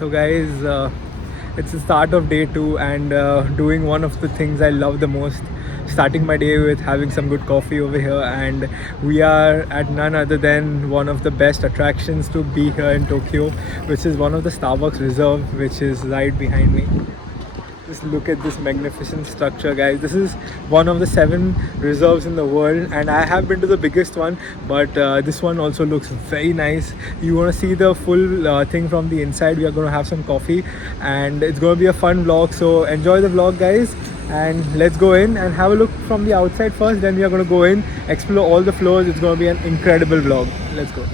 So guys, it's the start of day 2 and doing one of the things I love the most, starting my day with having some good coffee over here. And we are at none other than one of the best attractions to be here in Tokyo, which is one of the Starbucks Reserve, which is right behind me. Just look at this magnificent structure, guys. This is one of the 7 reserves in the world, and I have been to the biggest one, but this one also looks very nice. You want to see the full thing from the inside. We are going to have some coffee, and it's going to be a fun vlog. So enjoy the vlog, guys, and let's go in and have a look from the outside first. Then we are going to go in, explore all the floors. It's going to be an incredible vlog. Let's go.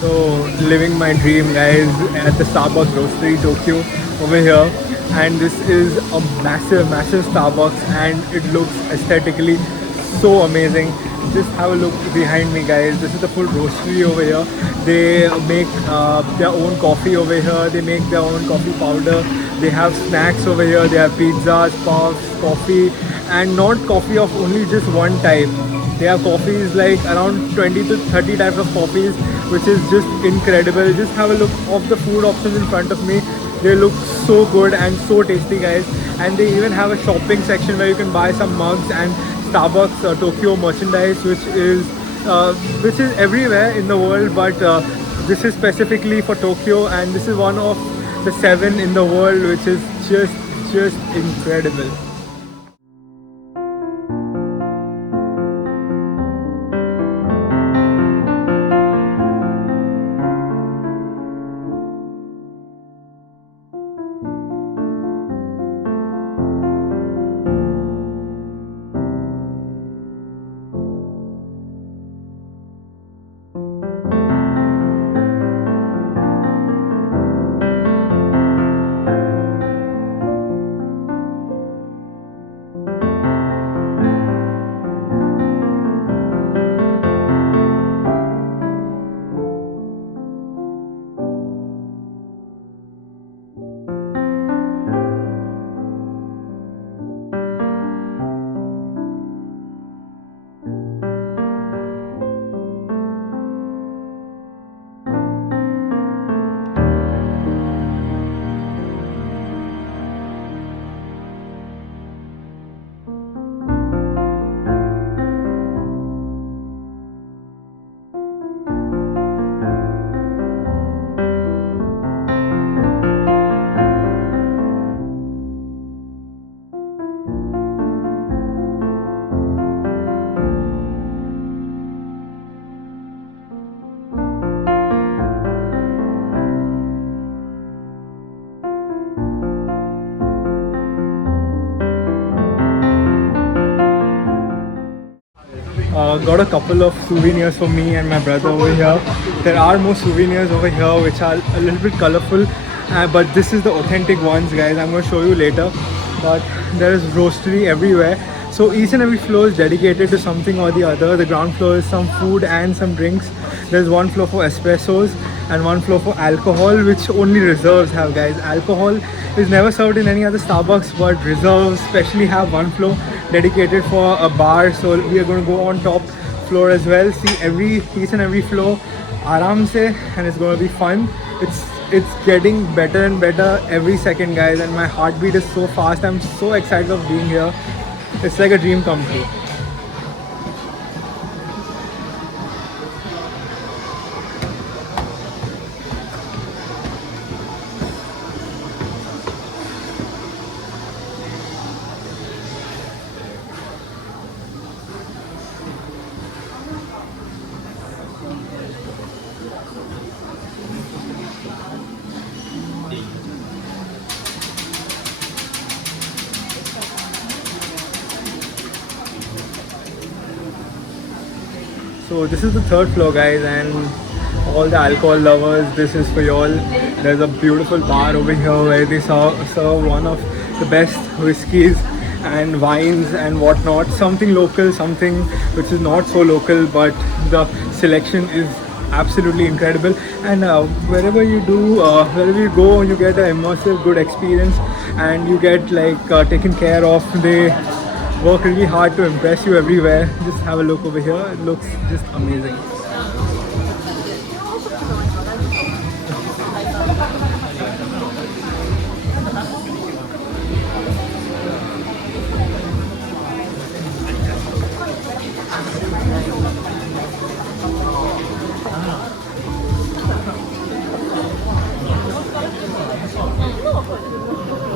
So living my dream, guys, at the Starbucks Roastery Tokyo over here, and this is a massive Starbucks, and it looks aesthetically so amazing. Just have a look behind me, guys. This is the full roastery over here. They make their own coffee over here. They make their own coffee powder. They have snacks over here. They have pizzas, puffs, coffee, and not coffee of only just one type. They have coffees like around 20 to 30 types of coffees, which is just incredible. Just have a look of the food options in front of me. They look so good and so tasty, guys. And they even have a shopping section where you can buy some mugs and Starbucks Tokyo merchandise, which is everywhere in the world, but this is specifically for Tokyo, and this is one of the 7 in the world, which is just incredible. Got a couple of souvenirs for me and my brother over here. There are more souvenirs over here which are a little bit colorful, but this is the authentic ones, guys. I'm going to show you later. But there is roastery everywhere. So each and every floor is dedicated to something or the other. The ground floor is some food and some drinks. There's one floor for espressos and one floor for alcohol, which only reserves have, guys. Alcohol is never served in any other Starbucks, but reserves specially have one floor dedicated for a bar. So we are going to go on top floor as well, see each and every floor aram se, and it's going to be fun. It's getting better and better every second, guys, and my heartbeat is so fast. I'm so excited of being here. It's like a dream come true. So this is the third floor, guys, and all the alcohol lovers, this is for y'all. There's a beautiful bar over here where they serve one of the best whiskeys and wines and whatnot. Something local, something which is not so local, but the selection is absolutely incredible. And wherever you go, you get an immersive, good experience, and you get like taken care of. They work really hard to impress you everywhere. Just have a look over here. It looks just amazing.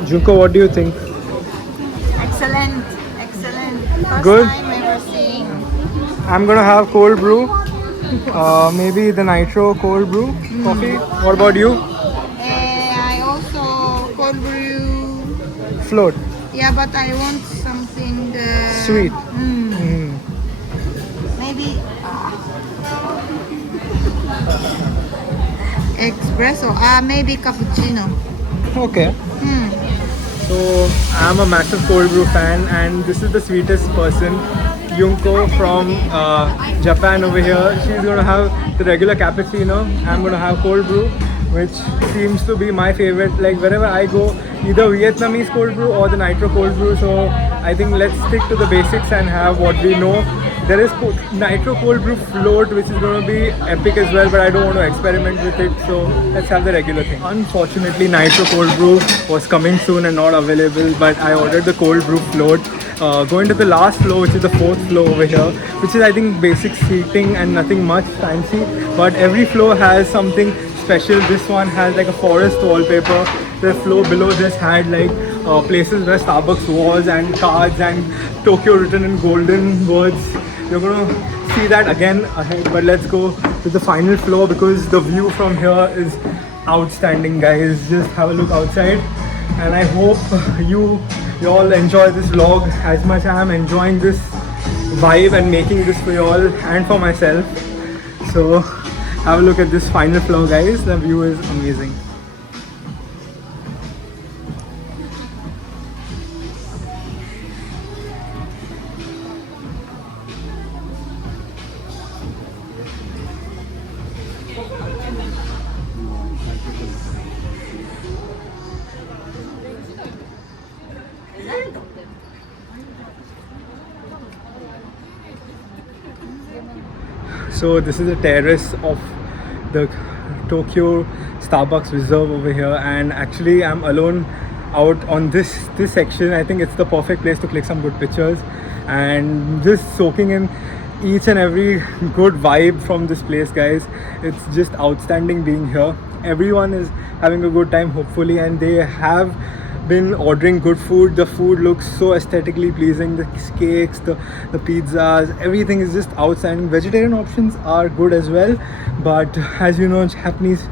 Junko, what do you think? Excellent, excellent. First Good. time ever seeing. I'm gonna have cold brew. Maybe the nitro cold brew coffee. What about you? I also cold brew. Float. Yeah, but I want something Sweet. Maybe espresso. Maybe cappuccino. Okay. Hmm. So I'm a massive cold brew fan, and this is the sweetest person, Yunko from Japan over here. She's gonna have the regular cappuccino. I'm gonna have cold brew, which seems to be my favorite. Like wherever I go, either Vietnamese cold brew or the nitro cold brew. So I think let's stick to the basics and have what we know. There is nitro cold brew float, which is going to be epic as well, but I don't want to experiment with it, so let's have the regular thing. Unfortunately, nitro cold brew was coming soon and not available, but I ordered the cold brew float. Going to the last floor, which is the fourth floor over here, which is I think basic seating and nothing much fancy, but every floor has something special. This one has like a forest wallpaper. The floor below this had like places where Starbucks was and cards and Tokyo written in golden words. You're gonna see that again ahead, but let's go to the final floor because the view from here is outstanding, guys. Just have a look outside, and I hope you all enjoy this vlog as much as I'm enjoying this vibe and making this for you all and for myself. So have a look at this final floor, guys. The view is amazing. So this is the terrace of the Tokyo Starbucks Reserve over here, and actually I'm alone out on this section. I think it's the perfect place to click some good pictures and just soaking in each and every good vibe from this place, guys. It's just outstanding being here. Everyone is having a good time, hopefully, and they have been ordering good food. The food looks so aesthetically pleasing. The cakes, the pizzas, everything is just outstanding. Vegetarian options are good as well, but as you know, Japanese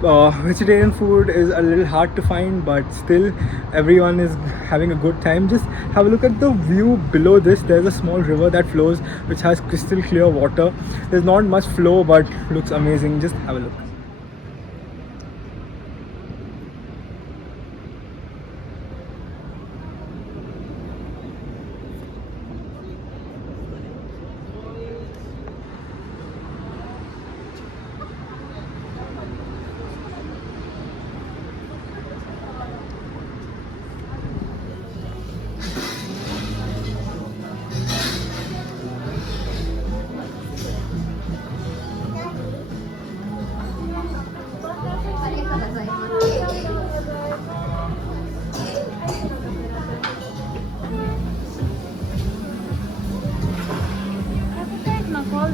vegetarian food is a little hard to find, but still everyone is having a good time. Just have a look at the view below this. There's a small river that flows which has crystal clear water. There's not much flow, but looks amazing. Just have a look.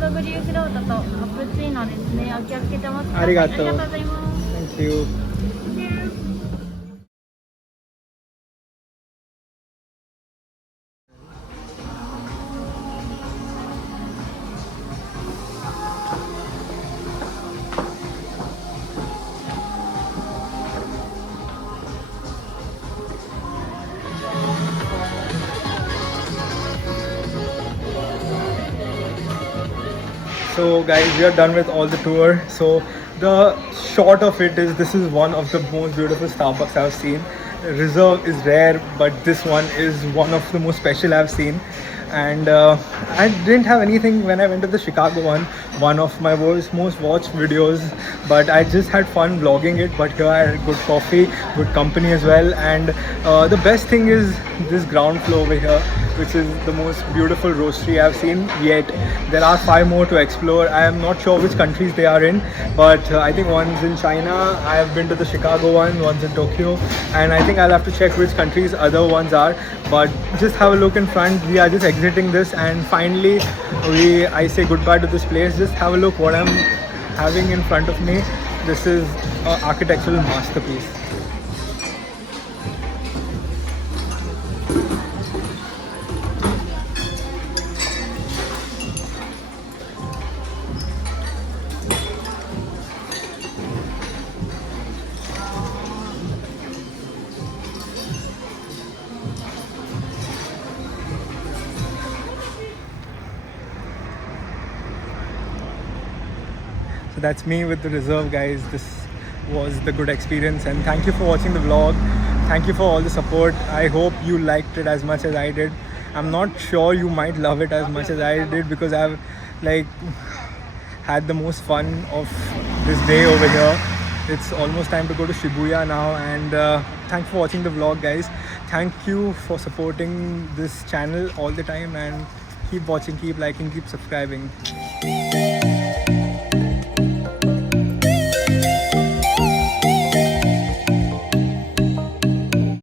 ドグリーフロートとカプチーノですね。お気をつけてお待ちください。ありがとう。ありがとうございます。 Thank you. So guys, we are done with all the tour. So the short of it is, this is one of the most beautiful Starbucks I've seen. Reserve is rare, but this one is one of the most special I've seen. And I didn't have anything when I went to the Chicago one of my most watched videos, but I just had fun vlogging it. But here I had good coffee, good company as well. And the best thing is this ground floor over here, which is the most beautiful roastery I've seen yet. There are 5 more to explore. I am not sure which countries they are in, but I think one's in China. I have been to the Chicago one's in Tokyo, and I think I'll have to check which countries other ones are. But just have a look in front. We are just exiting this, and finally I say goodbye to this place. Just have a look what I'm having in front of me. This is an architectural masterpiece. So that's me with the Reserve, guys. This was the good experience, and thank you for watching the vlog. Thank you for all the support. I hope you liked it as much as I did. I'm not sure you might love it as much as I did, because I've like had the most fun of this day over here. It's almost time to go to Shibuya now, and thanks for watching the vlog, guys. Thank you for supporting this channel all the time, and keep watching, keep liking, keep subscribing.